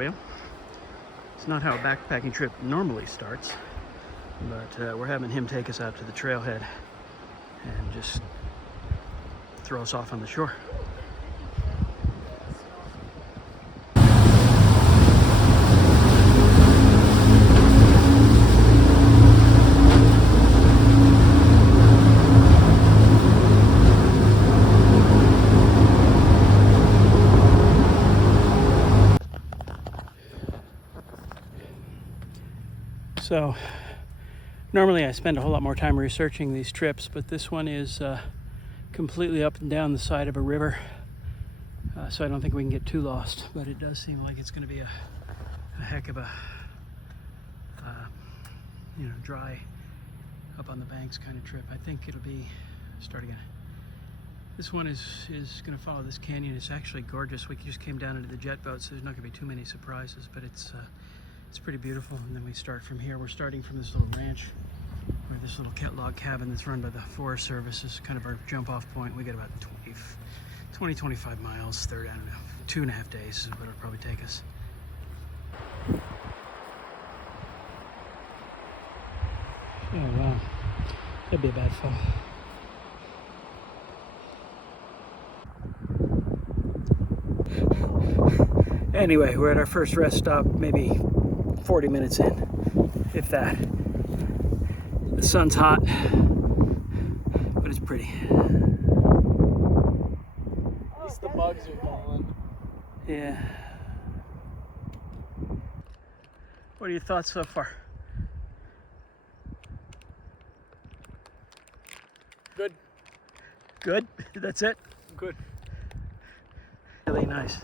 wheel. It's not how a backpacking trip normally starts, but we're having him take us out to the trailhead and just throw us off on the shore. So normally I spend a whole lot more time researching these trips, but this one is completely up and down the side of a river, so I don't think we can get too lost, but it does seem like it's going to be a heck of a dry up on the banks kind of trip. I think it'll be starting this one is going to follow this canyon. It's actually gorgeous. We just came down into the jet boat, so there's not going to be too many surprises, but it's pretty beautiful. And then we start from here. We're starting from this little ranch, where this little log cabin that's run by the Forest Service is kind of our jump off point. We got about 25 miles, I don't know, 2.5 days is what it'll probably take us. Oh wow, that'd be a bad fall. Anyway, we're at our first rest stop, maybe 40 minutes in, if that. The sun's hot, but it's pretty. At least the bugs are gone. Yeah. What are your thoughts so far? Good. Good? That's it? Good. Really nice.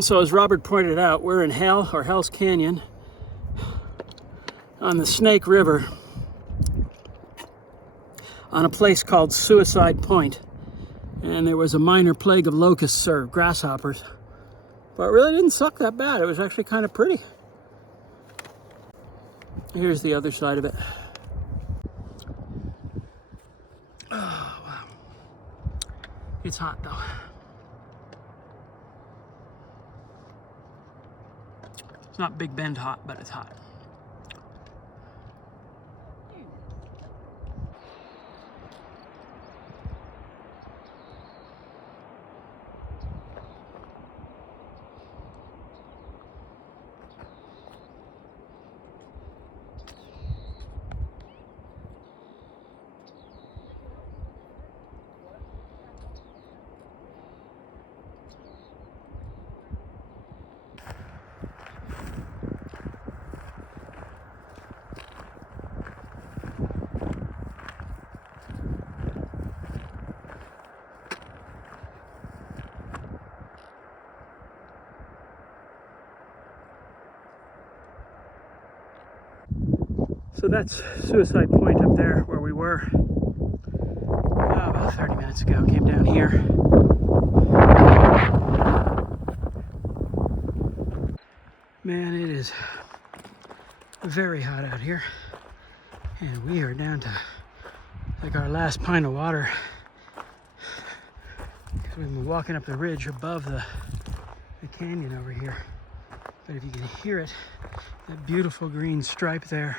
So as Robert pointed out, we're in Hell's Canyon on the Snake River on a place called Suicide Point. And there was a minor plague of locusts or grasshoppers, but it really didn't suck that bad. It was actually kind of pretty. Here's the other side of it. Oh, wow. It's hot though. It's not Big Bend hot, but it's hot. So that's Suicide Point up there where we were about 30 minutes ago. Came down here. Man, it is very hot out here. And we are down to like our last pint of water. Because we've been walking up the ridge above the canyon over here. But if you can hear it, that beautiful green stripe there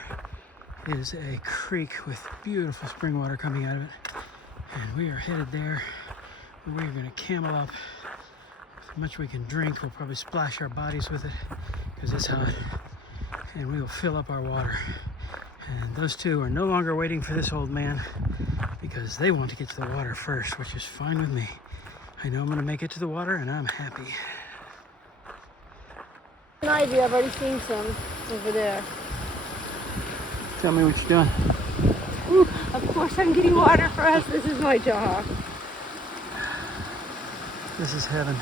is a creek with beautiful spring water coming out of it. And we are headed there. We're going to camel up as much we can drink. We'll probably splash our bodies with it because it's hot. And we will fill up our water. And those two are no longer waiting for this old man because they want to get to the water first, which is fine with me. I know I'm going to make it to the water and I'm happy. Ivy, I've already seen some over there. Tell me what you're doing. Ooh. Of course I'm getting water for us. This is my job. This is heaven.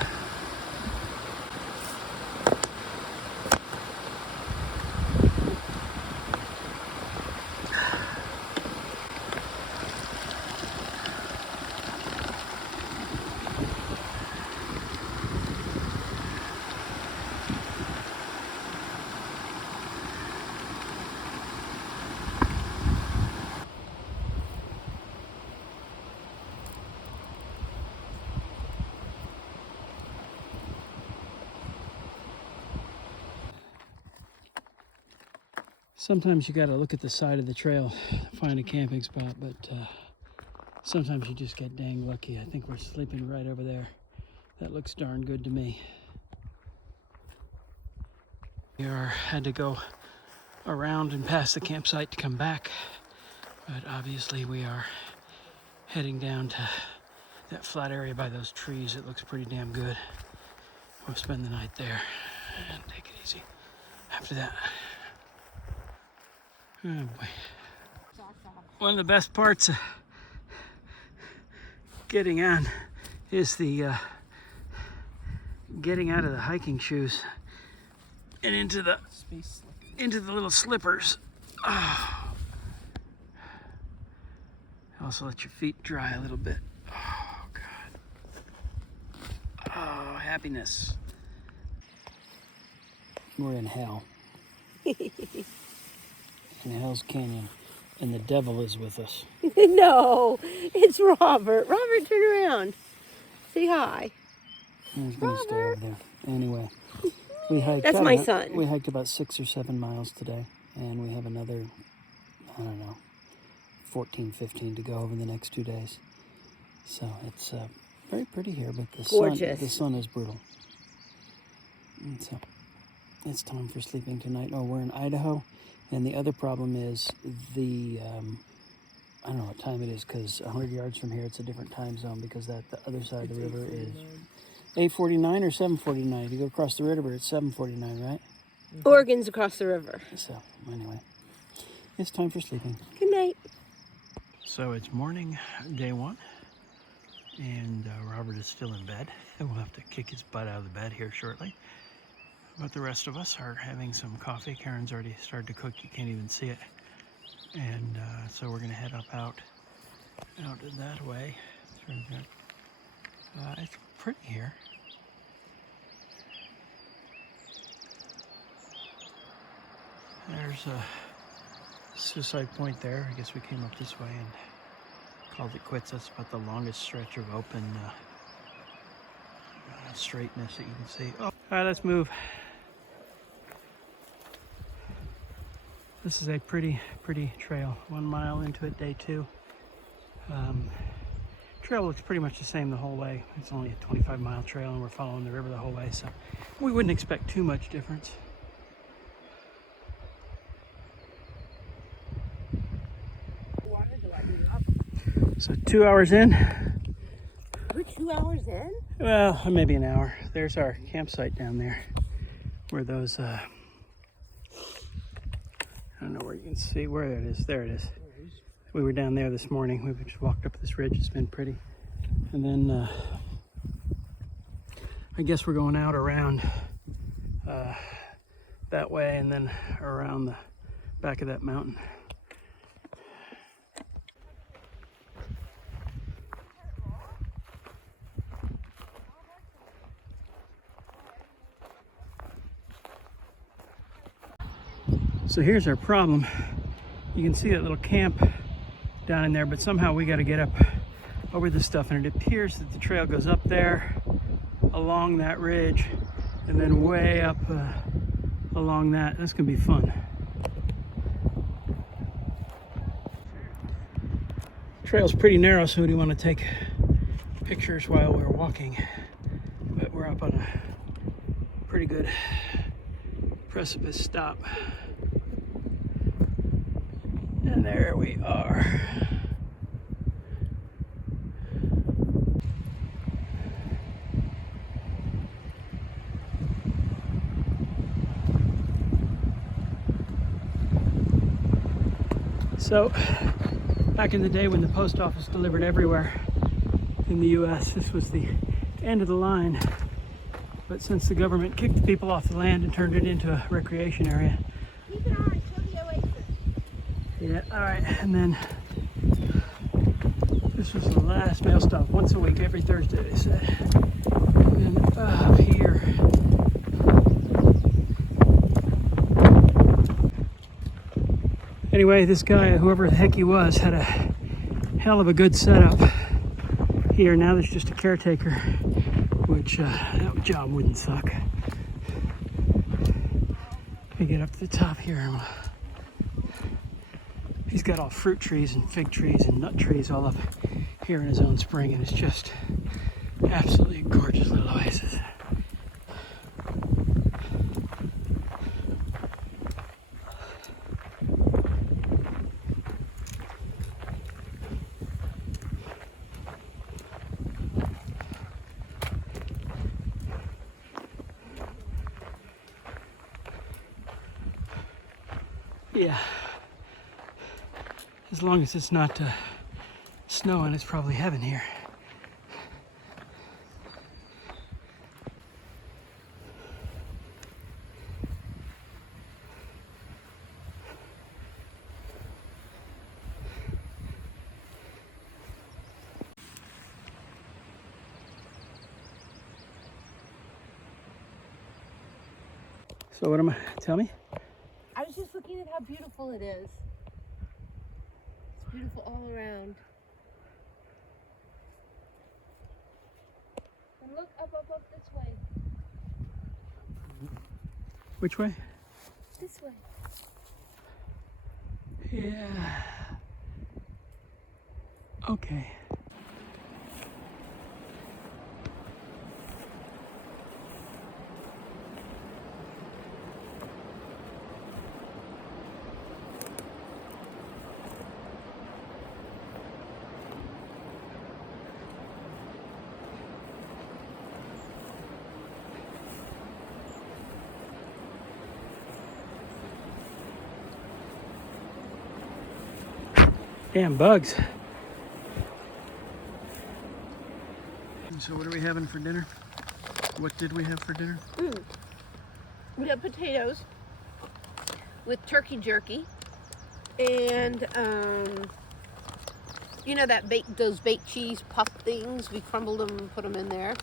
Sometimes you got to look at the side of the trail to find a camping spot, but sometimes you just get dang lucky. I think we're sleeping right over there. That looks darn good to me. We had to go around and past the campsite to come back, but obviously we are heading down to that flat area by those trees. It looks pretty damn good. We'll spend the night there and take it easy after that. Oh boy. One of the best parts of getting on is the getting out of the hiking shoes and into the little slippers. Oh. Also let your feet dry a little bit. Oh God. Oh, happiness. We're in hell. In Hell's Canyon, and the devil is with us. No, it's Robert. Robert, turn around. Say hi. He's gonna stay over there. Anyway, we hiked. That's my son. We hiked about 6 or 7 miles today, and we have another, I don't know, 14, 15 to go over the next 2 days. So it's very pretty here, but the sun is brutal. And so it's time for sleeping tonight. Oh, we're in Idaho. And the other problem is I don't know what time it is, because 100 yards from here it's a different time zone, because the other side of the river is 8:49 or 7:49. If you go across the river, it's 7:49, right? Oregon's across the river. So anyway, it's time for sleeping. Good night. So it's morning, day one, and Robert is still in bed. We'll have to kick his butt out of the bed here shortly. But the rest of us are having some coffee. Karen's already started to cook. You can't even see it. And so we're going to head out that way. It's pretty here. There's a suicide point there. I guess we came up this way and called it quits. That's about the longest stretch of open straightness that you can see. Oh. All right, let's move. This is a pretty trail. 1 mile into it, day 2. Trail looks pretty much the same the whole way. It's only a 25-mile trail, and we're following the river the whole way, so we wouldn't expect too much difference. So 2 hours in. We're 2 hours in? Well, maybe an hour. There's our campsite down there, where those I don't know where you can see where it is. There it is. We were down there this morning. We just walked up this ridge. It's been pretty. And then I guess we're going out around that way, and then around the back of that mountain. So here's our problem. You can see that little camp down in there, but somehow we got to get up over this stuff, and it appears that the trail goes up there along that ridge and then way up along that. That's gonna be fun. The trail's pretty narrow, so we do want to take pictures while we're walking, but we're up on a pretty good precipice stop. And there we are. So Back in the day when the post office delivered everywhere in the US, this was the end of the line. But since the government kicked people off the land and turned it into a recreation area. Keep an eye, show the oasis. Yeah, all right, and then this was the last mail stop, once a week, every Thursday, they said. And then up here. Anyway, this guy, whoever the heck he was, had a hell of a good setup here. Now there's just a caretaker, which that job wouldn't suck. Let me get up to the top here. He's got all fruit trees and fig trees and nut trees all up here in his own spring, and it's just absolutely gorgeous little oasis. Yeah, as long as it's not snowing, it's probably heaven here. So what am I, tell me? I was just looking at how beautiful it is. It's beautiful all around. And look up this way. Which way? This way. Yeah. Okay. Damn bugs. So what are we having for dinner? What did we have for dinner? We had potatoes with turkey jerky and you know that those baked cheese puff things, we crumbled them and put them in there.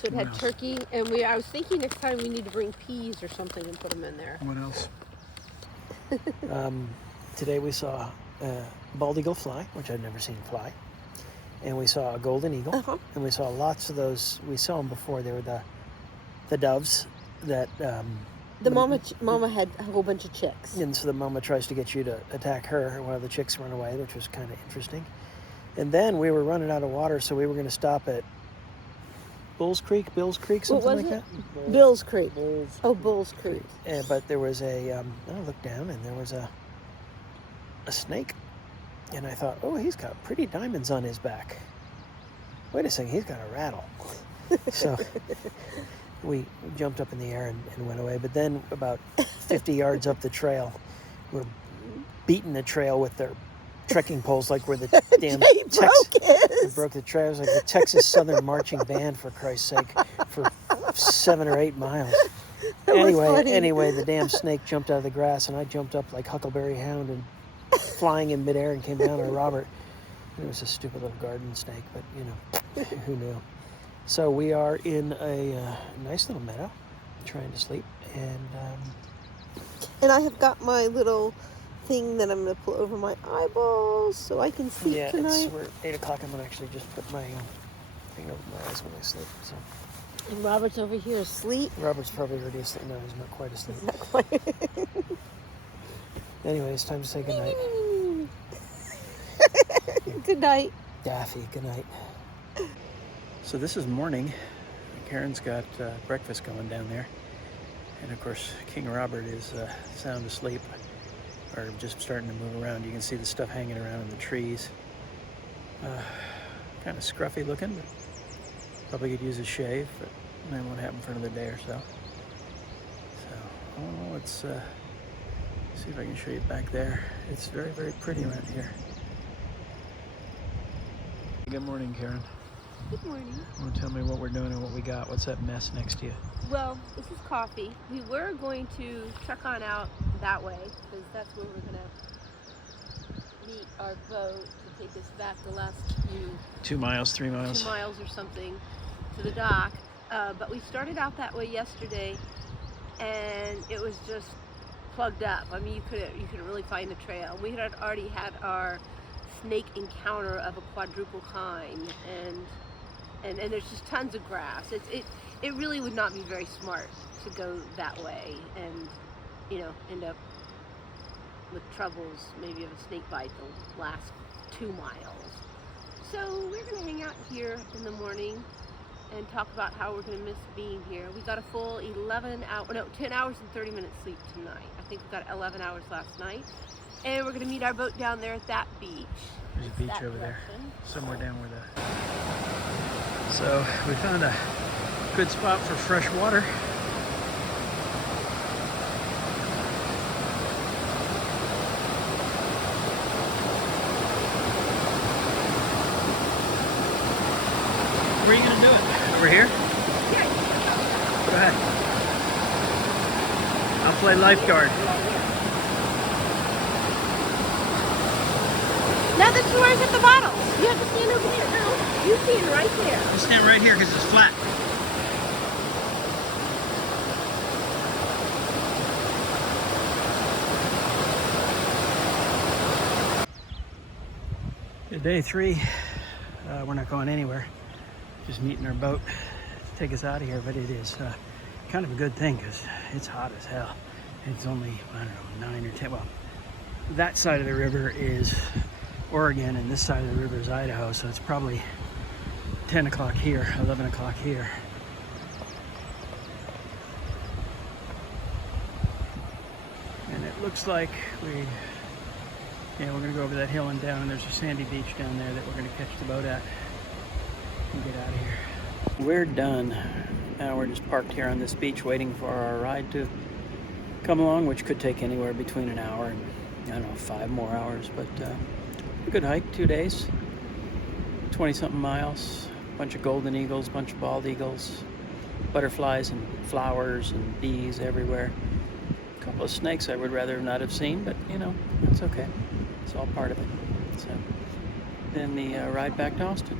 So it had turkey, and I was thinking next time we need to bring peas or something and put them in there. What else? Today we saw a bald eagle fly, which I'd never seen fly, and we saw a golden eagle, and we saw lots of those. We saw them before. They were the doves that the mama had a whole bunch of chicks, and so the mama tries to get you to attack her. One of the chicks run away, which was kind of interesting. And then we were running out of water, so we were going to stop at Bill's Creek, something like that. Bill's Creek. Bulls. Oh, Bull's Creek. But there was I looked down, and there was a snake, and I thought, oh, he's got pretty diamonds on his back. Wait a second, he's got a rattle. So we jumped up in the air and went away. But then about 50 yards up the trail, we're beating the trail with their trekking poles like we're the damn Texas. We broke the trails like the Texas Southern Marching Band, for Christ's sake, for 7 or 8 miles. Anyway, the damn snake jumped out of the grass, and I jumped up like Huckleberry Hound and flying in midair and came down on Robert. It was a stupid little garden snake, but you know, who knew? So we are in a nice little meadow, trying to sleep, and I have got my little thing that I'm going to pull over my eyeballs so I can sleep tonight. We're 8 o'clock. I'm going to actually just put my thing over my eyes when I sleep. So. And Robert's over here asleep. Robert's probably already asleep. No, he's not quite asleep. Not quite. Anyway, it's time to say goodnight. Good night. Daffy, good night. So this is morning. Karen's got breakfast going down there. And of course, King Robert is sound asleep, or just starting to move around. You can see the stuff hanging around in the trees. Kind of scruffy looking, but probably could use a shave, but that won't happen for another day or so. So, let's see if I can show you back there. It's very, very pretty around here. Good morning, Karen. Good morning. Want to tell me what we're doing and what we got? What's that mess next to you? Well, this is coffee. We were going to truck on out that way because that's where we're going to meet our boat to take us back the last few 2 miles, 3 miles. 2 miles or something to the dock. But we started out that way yesterday and it was just plugged up. I mean, you couldn't really find the trail. We had already had our snake encounter of a quadruple kind, and there's just tons of grass. It really would not be very smart to go that way and, you know, end up with troubles maybe of a snake bite the last 2 miles. So we're gonna hang out here in the morning and talk about how we're gonna miss being here. We got a full 10 hours and 30 minutes sleep tonight. I think we got 11 hours last night. And we're gonna meet our boat down there at that beach. There's a beach That over there, direction. somewhere down where the... So we found a good spot for fresh water. Where are you gonna do it? Over here? Yeah. Go ahead. I'll play lifeguard. Now that's where I get the bottles. You have to stand over there. No, you stand right there. I'll stand right here because it's flat. Day 3, we're not going anywhere. Just meeting our boat to take us out of here, but it is kind of a good thing because it's hot as hell. It's only, I don't know, 9 or 10. Well, that side of the river is Oregon and this side of the river is Idaho, so it's probably 10 o'clock here, 11 o'clock here. And it looks like we're gonna go over that hill and down, and there's a sandy beach down there that we're gonna catch the boat at and get out of here. We're done. Now we're just parked here on this beach waiting for our ride to come along, which could take anywhere between an hour and, I don't know, 5 more hours, but a good hike, 2 days, 20-something miles, bunch of golden eagles, bunch of bald eagles, butterflies and flowers and bees everywhere. A couple of snakes I would rather not have seen, but you know, it's okay. It's all part of it. So then the ride back to Austin.